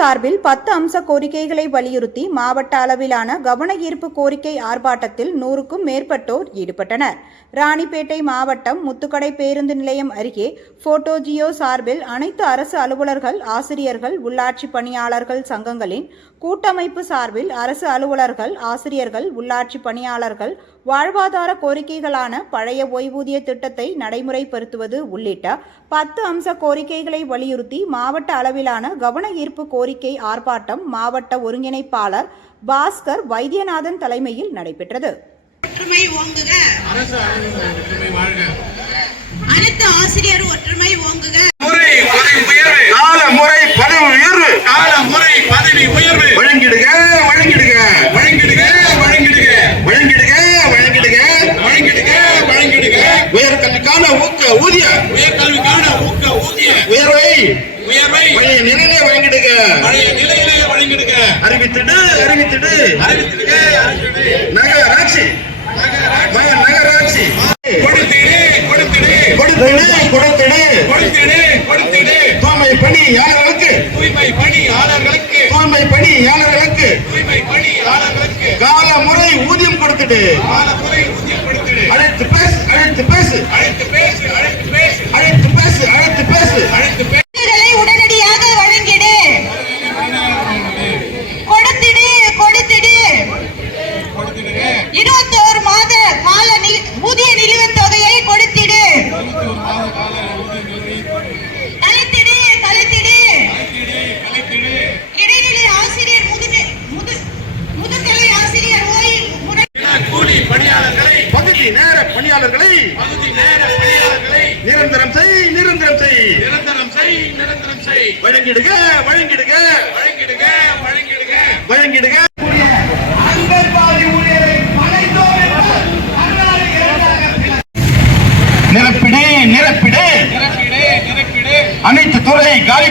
சார்பில் பத்து அம்ச கோரிக்கைகளை வலியுறுத்தி மாவட்ட அளவிலான கவன ஈர்ப்பு கோரிக்கை ஆர்ப்பாட்டத்தில் நூறுக்கும் மேற்பட்டோர் ஈடுபட்டனர். ராணிப்பேட்டை மாவட்டம் முத்துக்கடை பேருந்து நிலையம் அருகே போட்டோஜியோ சார்பில் அனைத்து அரசு அலுவலர்கள் ஆசிரியர்கள் உள்ளாட்சி பணியாளர்கள் சங்கங்களின் கூட்டமைப்பு சார்பில் அரசு அலுவலர்கள் ஆசிரியர்கள் உள்ளாட்சி பணியாளர்கள் வாழ்வாதார கோரிக்கைகளான பழைய ஓய்வூதிய திட்டத்தை நடைமுறைப்படுத்துவது உள்ளிட்ட பத்து அம்ச கோரிக்கைகளை வலியுறுத்தி மாவட்ட அளவிலான கவன ஈர்ப்பு கோரிக்கை ஆர்ப்பாட்டம் மாவட்ட ஒருங்கிணைப்பாளர் பாஸ்கர் வைத்தியநாதன் தலைமையில் நடைபெற்றது. அனைத்து ஆசிரியர் ஒற்றுமை ஓங்குக. முறை பதவி உயர்வு. கால முறை பதவி உயர்வு. கால முறை பதவி உயர்வு வழங்கிடுக வழங்கிடுக வழங்கிடுக வழங்கிடுக. வழங்கிடுக வழங்கிடுக. வழங்கிடுக வழங்கிடுக. உயர்கல்விக்கான ஊக்க ஊதிய உயர்கல்விக்கான ஊக்க ஊதிய உயர்வை. உயர்வை. வழங்கிடுக பழைய நிலையிலேயே வழங்கிடுக அறிவித்திடு அறிவித்திடு. அறிவித்திடு. நகராட்சி நகராட்சி கொடுத்திடு கொடுத்திடு. கொடுத்திடு கொடுத்திடு. கொடுத்திடு கொடுத்திடு. தூய்மை பணியாளர்களுக்கு தூய்மை பணியாளர்களுக்கு தூய்மை பணியாளர்களுக்கு தூய்மை பணியாளர்களுக்கு கால முறை ஊதியம் கொடுத்துடு. கால முறை ஊதியம் கொடுத்திடு. அழைத்து பேசு அழைத்து பேசு. அழைத்து பேசு. பணியாளர்களை பகுதி நேர பணியாளர்களை. நிரந்தரம் செய் நிரந்தரம் செய். நிரந்தரம் செய் நிரந்தரம் செய். வழங்கிடுக வழங்கிடுக. வழங்கிடுக வழங்கிடுக. வழங்கிடுக. நிரப்பிடு நிரப்பிடு. நிரப்பிடு நிரப்பிடு. அனைத்து துறை காலி